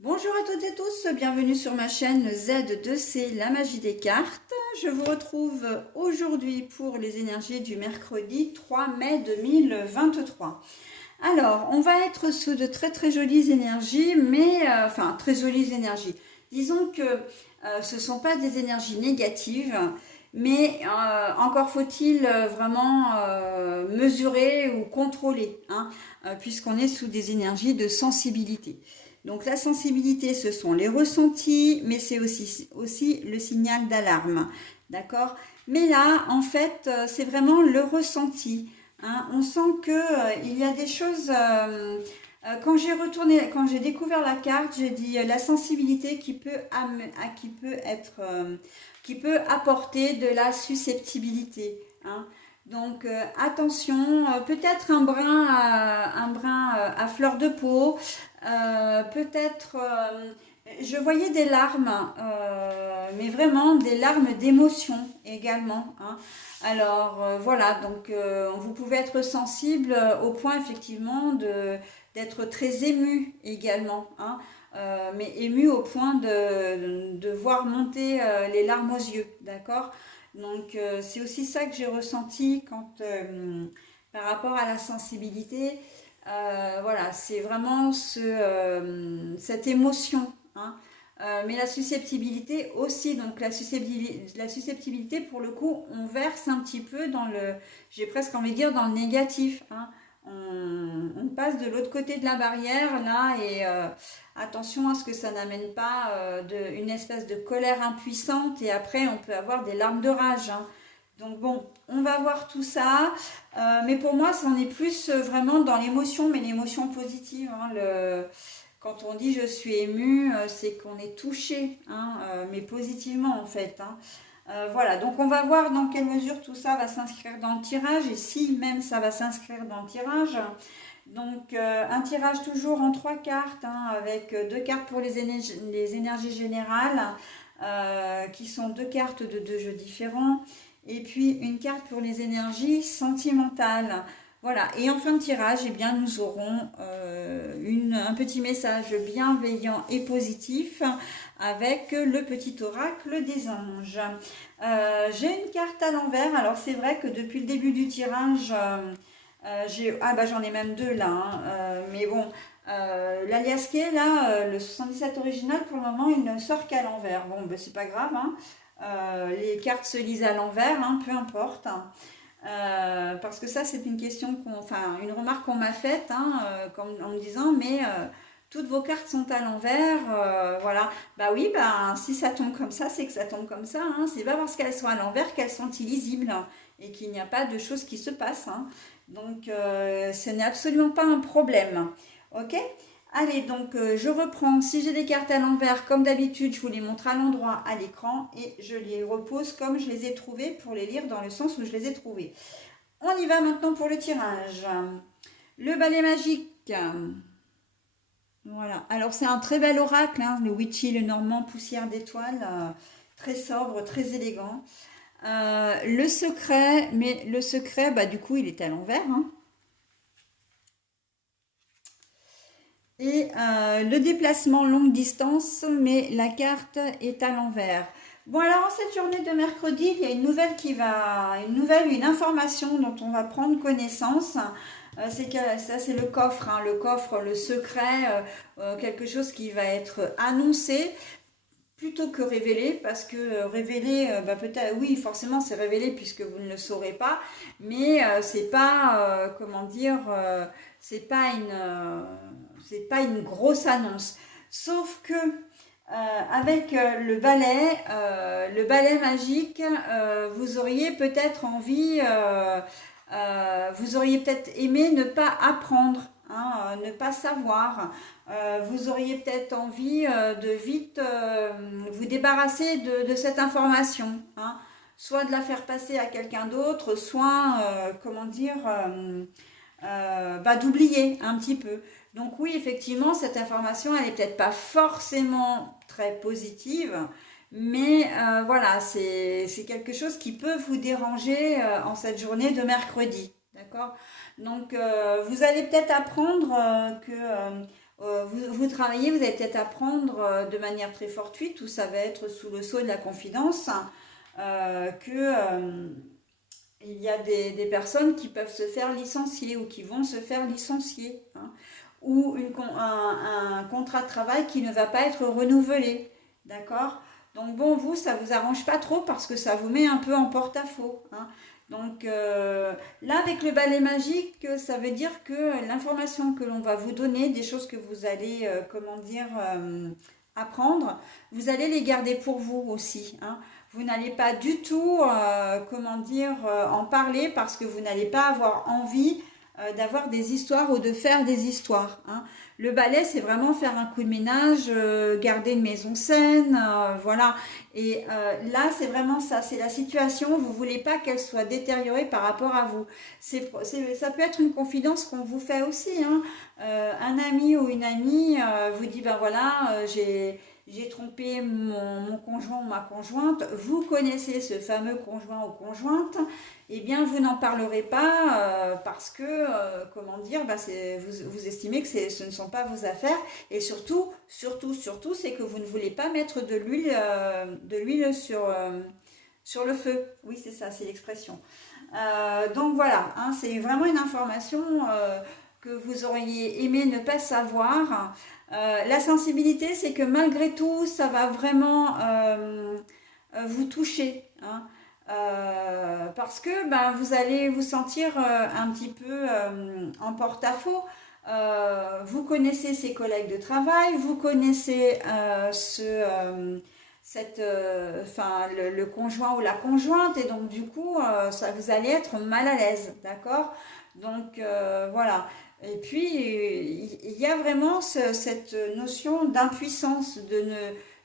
Bonjour à toutes et tous, bienvenue sur ma chaîne Z2C, la magie des cartes. Je vous retrouve aujourd'hui pour les énergies du mercredi 3 mai 2023. Alors, on va être sous de très jolies énergies, mais enfin très jolies énergies. Disons que ce ne sont pas des énergies négatives, mais encore faut-il vraiment mesurer ou contrôler, hein, puisqu'on est sous des énergies de sensibilité. Donc la sensibilité, ce sont les ressentis, mais c'est aussi le signal d'alarme, d'accord? Mais là, en fait, c'est vraiment le ressenti. Hein. On sent que il y a des choses. Quand j'ai découvert la carte, j'ai dit la sensibilité qui peut apporter de la susceptibilité. Hein. Donc attention, peut-être un brin à fleur de peau, peut-être, je voyais des larmes, mais vraiment des larmes d'émotion également. Hein. Alors voilà, donc vous pouvez être sensible au point effectivement d'être très ému également. Hein. Mais ému au point de voir monter les larmes aux yeux, d'accord? Donc c'est aussi ça que j'ai ressenti par rapport à la sensibilité. Voilà, c'est vraiment cette émotion. Hein. Mais la susceptibilité aussi, donc la susceptibilité, pour le coup, on verse un petit peu j'ai presque envie de dire, dans le négatif. Hein. On passe de l'autre côté de la barrière, là, et attention à ce que ça n'amène pas une espèce de colère impuissante, et après, on peut avoir des larmes de rage. Hein. Donc bon, on va voir tout ça. Mais pour moi, c'en est plus vraiment dans l'émotion, mais l'émotion positive. Hein, quand on dit je suis ému, c'est qu'on est touché, hein, mais positivement en fait. Hein. Voilà, donc on va voir dans quelle mesure tout ça va s'inscrire dans le tirage et si même ça va s'inscrire dans le tirage. Donc un tirage toujours en 3 cartes, hein, avec 2 cartes pour les énergies générales, qui sont 2 cartes de 2 jeux différents, et puis une carte pour les énergies sentimentales. Voilà, et en fin de tirage, eh bien, nous aurons un petit message bienveillant et positif avec le petit oracle des anges. J'ai une carte à l'envers, alors c'est vrai que depuis le début du tirage, j'en ai même 2 là, hein, mais bon, l'alias qui est là, le 77 original, pour le moment, il ne sort qu'à l'envers. Bon, ben, c'est pas grave, hein. Les cartes se lisent à l'envers, hein, peu importe. Parce que ça, c'est une question enfin, une remarque qu'on m'a faite, hein, en me disant, mais toutes vos cartes sont à l'envers, voilà. Bah oui, bah, si ça tombe comme ça, c'est que ça tombe comme ça. Hein. C'est pas parce qu'elles sont à l'envers qu'elles sont illisibles, hein, et qu'il n'y a pas de choses qui se passent. Hein. Donc, ce n'est absolument pas un problème. Ok? Allez, donc je reprends. Si j'ai des cartes à l'envers, comme d'habitude, je vous les montre à l'endroit à l'écran et je les repose comme je les ai trouvées pour les lire dans le sens où je les ai trouvées. On y va maintenant pour le tirage. Le balai magique. Voilà. Alors c'est un très bel oracle, hein, le Witchy, le Normand, poussière d'étoiles, très sobre, très élégant. Le secret, mais le secret, bah du coup, il est à l'envers. Hein. Et le déplacement longue distance, mais la carte est à l'envers. Bon, alors en cette journée de mercredi, il y a une information dont on va prendre connaissance. C'est que ça, c'est le coffre, hein, le coffre, le secret, quelque chose qui va être annoncé plutôt que révélé, parce que révélé, bah, peut-être, oui, forcément, c'est révélé puisque vous ne le saurez pas, mais c'est pas, comment dire, c'est pas une grosse annonce. Sauf que avec le balai magique, vous auriez peut-être aimé ne pas apprendre, hein, ne pas savoir. Vous auriez peut-être envie de vite vous débarrasser de cette information, hein. Soit de la faire passer à quelqu'un d'autre, soit, bah, d'oublier un petit peu. Donc oui, effectivement, cette information, elle n'est peut-être pas forcément très positive, mais voilà, c'est quelque chose qui peut vous déranger en cette journée de mercredi. D'accord? Donc vous allez peut-être apprendre que vous travaillez, vous allez peut-être apprendre de manière très fortuite, ou ça va être sous le sceau de la confidence, que il y a des personnes qui peuvent se faire licencier ou qui vont se faire licencier, hein, ou un contrat de travail qui ne va pas être renouvelé. D'accord? Donc bon, vous, ça vous arrange pas trop parce que ça vous met un peu en porte-à-faux, hein. Donc là, avec le balai magique, ça veut dire que l'information que l'on va vous donner, des choses que vous allez, comment dire, apprendre, vous allez les garder pour vous aussi, hein. Vous n'allez pas du tout, comment dire, en parler parce que vous n'allez pas avoir envie d'avoir des histoires ou de faire des histoires, hein. Le balai, c'est vraiment faire un coup de ménage, garder une maison saine, voilà. Et là, c'est vraiment ça, c'est la situation, vous voulez pas qu'elle soit détériorée par rapport à vous. Ça peut être une confidence qu'on vous fait aussi, hein. Un ami ou une amie vous dit, ben voilà, j'ai trompé mon conjoint ou ma conjointe. Vous connaissez ce fameux conjoint ou conjointe, eh bien vous n'en parlerez pas parce que, comment dire, bah, vous estimez que ce ne sont pas vos affaires. Et surtout, c'est que vous ne voulez pas mettre de l'huile sur le feu. Oui, c'est ça, c'est l'expression. Donc voilà, hein, c'est vraiment une information que vous auriez aimé ne pas savoir. La sensibilité, c'est que malgré tout, ça va vraiment vous toucher, hein. Parce que ben, vous allez vous sentir un petit peu en porte-à-faux. Vous connaissez ses collègues de travail, vous connaissez enfin, le conjoint ou la conjointe, et donc du coup, ça, vous allez être mal à l'aise, d'accord? Donc voilà. Et puis, il y a vraiment cette notion d'impuissance,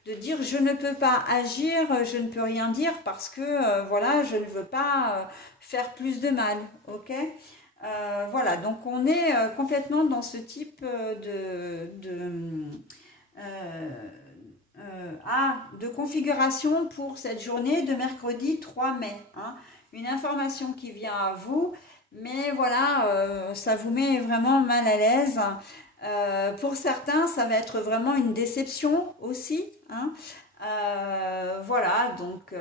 de dire je ne peux pas agir, je ne peux rien dire parce que voilà, je ne veux pas faire plus de mal, ok? Voilà, donc on est complètement dans ce type euh, de configuration pour cette journée de mercredi 3 mai, hein. Une information qui vient à vous, mais voilà, ça vous met vraiment mal à l'aise. Pour certains, ça va être vraiment une déception aussi, hein. Voilà, donc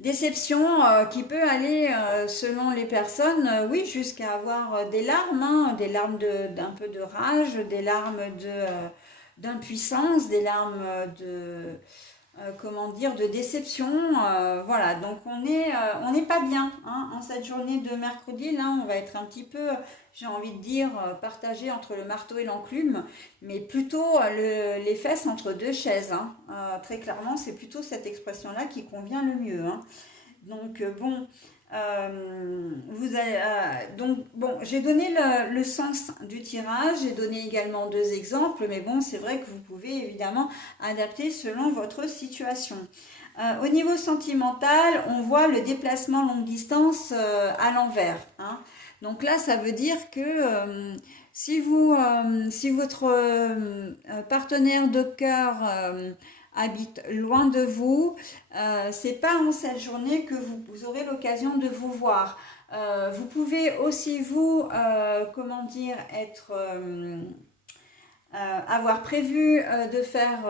déception qui peut aller, selon les personnes, oui, jusqu'à avoir des larmes, hein, des larmes d'un peu de rage, des larmes d'impuissance, des larmes comment dire, de déception. Voilà, donc on n'est pas bien, hein, en cette journée de mercredi. Là, on va être un petit peu, j'ai envie de dire, partagé entre le marteau et l'enclume, mais plutôt les fesses entre deux chaises, hein. Très clairement, c'est plutôt cette expression-là qui convient le mieux, hein. Donc bon, donc bon, j'ai donné le sens du tirage, j'ai donné également deux exemples, mais bon, c'est vrai que vous pouvez évidemment adapter selon votre situation. Au niveau sentimental, on voit le déplacement longue distance à l'envers, hein. Donc là, ça veut dire que si votre partenaire de cœur habite loin de vous, c'est pas en cette journée que vous aurez l'occasion de vous voir. Vous pouvez aussi comment dire, avoir prévu de faire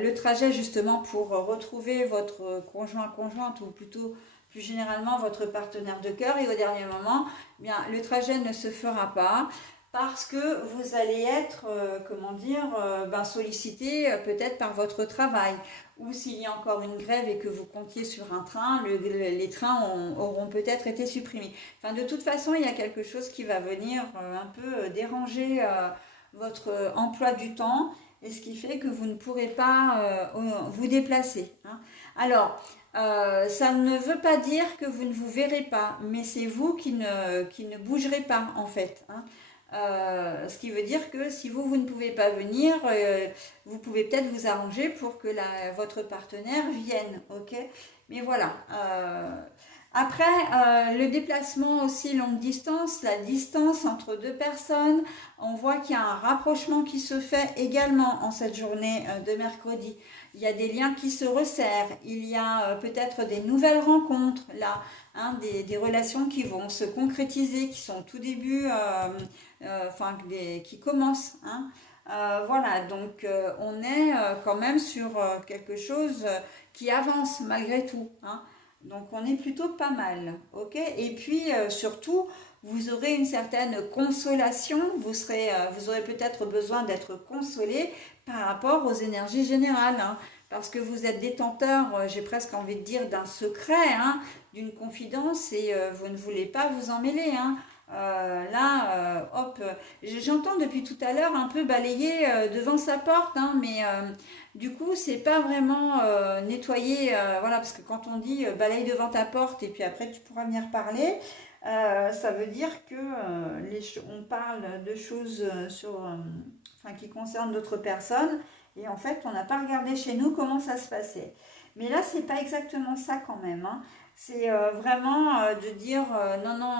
le trajet justement pour retrouver votre conjointe ou plutôt plus généralement votre partenaire de cœur, et au dernier moment, eh bien, le trajet ne se fera pas parce que vous allez être, comment dire, ben, sollicité peut-être par votre travail, ou s'il y a encore une grève et que vous comptiez sur un train, les trains auront peut-être été supprimés. Enfin, de toute façon, il y a quelque chose qui va venir un peu déranger votre emploi du temps, et ce qui fait que vous ne pourrez pas vous déplacer, hein. Alors, ça ne veut pas dire que vous ne vous verrez pas, mais c'est vous qui ne bougerez pas en fait, hein. Ce qui veut dire que si vous ne pouvez pas venir, vous pouvez peut-être vous arranger pour que votre partenaire vienne, ok? Mais voilà. Après, le déplacement aussi longue distance, la distance entre deux personnes, on voit qu'il y a un rapprochement qui se fait également en cette journée de mercredi. Il y a des liens qui se resserrent, il y a peut-être des nouvelles rencontres là, hein, des relations qui vont se concrétiser, qui sont au tout début, enfin qui commencent, hein. Voilà, donc on est quand même sur quelque chose qui avance malgré tout, hein. Donc on est plutôt pas mal, ok? Et puis surtout, vous aurez une certaine consolation, vous aurez peut-être besoin d'être consolé par rapport aux énergies générales, hein, parce que vous êtes détenteur, j'ai presque envie de dire, d'un secret, hein, d'une confidence, et vous ne voulez pas vous en mêler, hein. Hop, j'entends depuis tout à l'heure un peu balayer devant sa porte, hein, mais du coup, c'est pas vraiment nettoyer, voilà, parce que quand on dit balaye devant ta porte et puis après tu pourras venir parler, ça veut dire que on parle de choses enfin, qui concernent d'autres personnes et en fait, on n'a pas regardé chez nous comment ça se passait. Mais là, c'est pas exactement ça quand même, hein. C'est vraiment de dire non, non.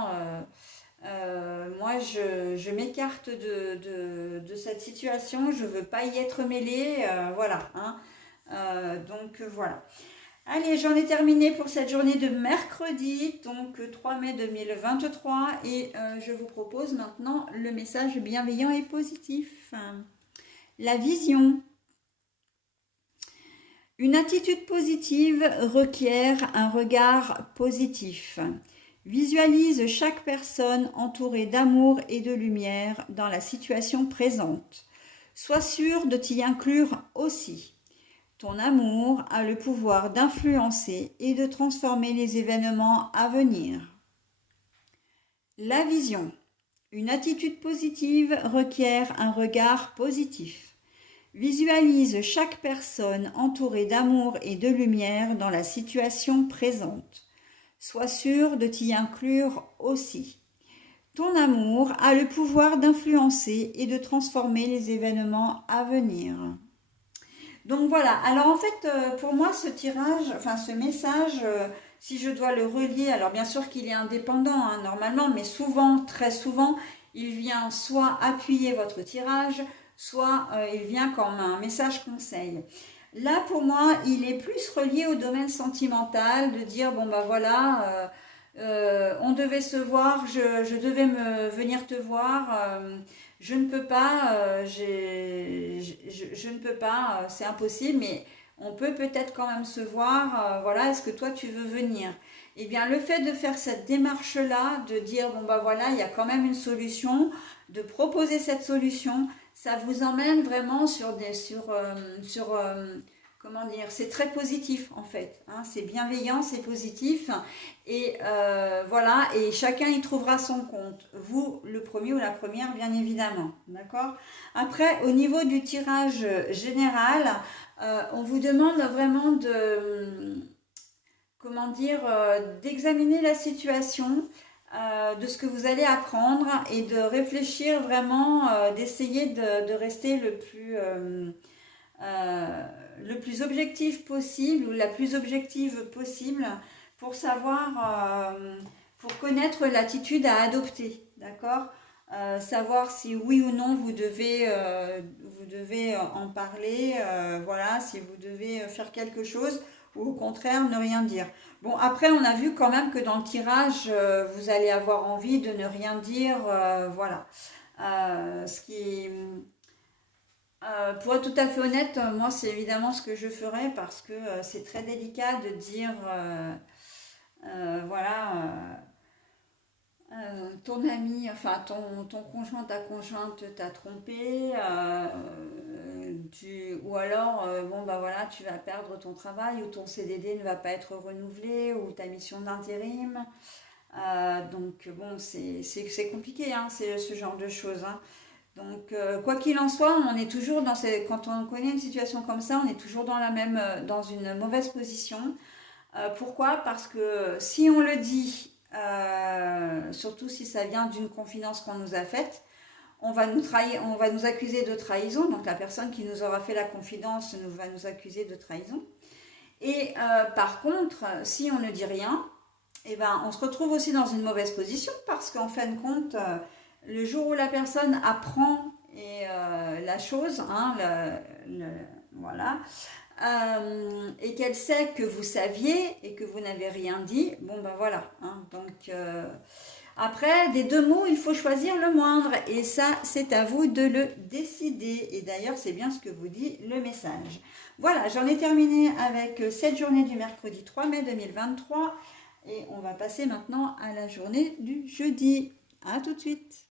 Moi, je m'écarte de cette situation, je veux pas y être mêlée, voilà, hein. Voilà. Allez, j'en ai terminé pour cette journée de mercredi, donc 3 mai 2023, et je vous propose maintenant le message bienveillant et positif. La vision. Une attitude positive requiert un regard positif. Visualise chaque personne entourée d'amour et de lumière dans la situation présente. Sois sûr de t'y inclure aussi. Ton amour a le pouvoir d'influencer et de transformer les événements à venir. La vision. Une attitude positive requiert un regard positif. Visualise chaque personne entourée d'amour et de lumière dans la situation présente. Sois sûr de t'y inclure aussi. Ton amour a le pouvoir d'influencer et de transformer les événements à venir. Donc voilà, alors en fait, pour moi, ce tirage, enfin ce message, si je dois le relier, alors bien sûr qu'il est indépendant, hein, normalement, mais souvent, très souvent, il vient soit appuyer votre tirage, soit il vient comme un message conseil. Là, pour moi, il est plus relié au domaine sentimental, de dire, bon bah voilà, on devait se voir, je devais venir te voir, je ne peux pas, je ne peux pas, c'est impossible, mais on peut peut-être quand même se voir, voilà, est-ce que toi tu veux venir? Eh bien, le fait de faire cette démarche-là, de dire, bon bah voilà, il y a quand même une solution, de proposer cette solution, ça vous emmène vraiment comment dire, c'est très positif en fait, hein, c'est bienveillant, c'est positif, et voilà, et chacun y trouvera son compte, vous le premier ou la première bien évidemment, d'accord. Après, au niveau du tirage général, on vous demande vraiment comment dire, d'examiner la situation, de ce que vous allez apprendre et de réfléchir vraiment, d'essayer de rester euh, le plus objectif possible ou la plus objective possible pour savoir, pour connaître l'attitude à adopter, d'accord. Savoir si oui ou non vous devez en parler, voilà, si vous devez faire quelque chose ou au contraire ne rien dire. Bon, après, on a vu quand même que dans le tirage, vous allez avoir envie de ne rien dire, voilà. Ce qui, pour être tout à fait honnête, moi, c'est évidemment ce que je ferais parce que c'est très délicat de dire, voilà, ton ami, enfin ton conjoint, ta conjointe t'a trompé, ou alors, bon, bah voilà, tu vas perdre ton travail ou ton CDD ne va pas être renouvelé ou ta mission d'intérim. Donc, bon, c'est compliqué, hein, c'est ce genre de choses, hein. Donc, quoi qu'il en soit, on est toujours quand on connaît une situation comme ça, on est toujours dans une mauvaise position. Pourquoi? Parce que si on le dit, surtout si ça vient d'une confidence qu'on nous a faite, on va nous trahir, on va nous accuser de trahison. Donc, la personne qui nous aura fait la confidence va nous accuser de trahison. Et par contre, si on ne dit rien, eh ben, on se retrouve aussi dans une mauvaise position parce qu'en fin de compte, le jour où la personne apprend la chose, hein, voilà, et qu'elle sait que vous saviez et que vous n'avez rien dit, bon ben voilà, hein, donc Après, des deux mots, il faut choisir le moindre. Et ça, c'est à vous de le décider. Et d'ailleurs, c'est bien ce que vous dit le message. Voilà, j'en ai terminé avec cette journée du mercredi 3 mai 2023. Et on va passer maintenant à la journée du jeudi. À tout de suite.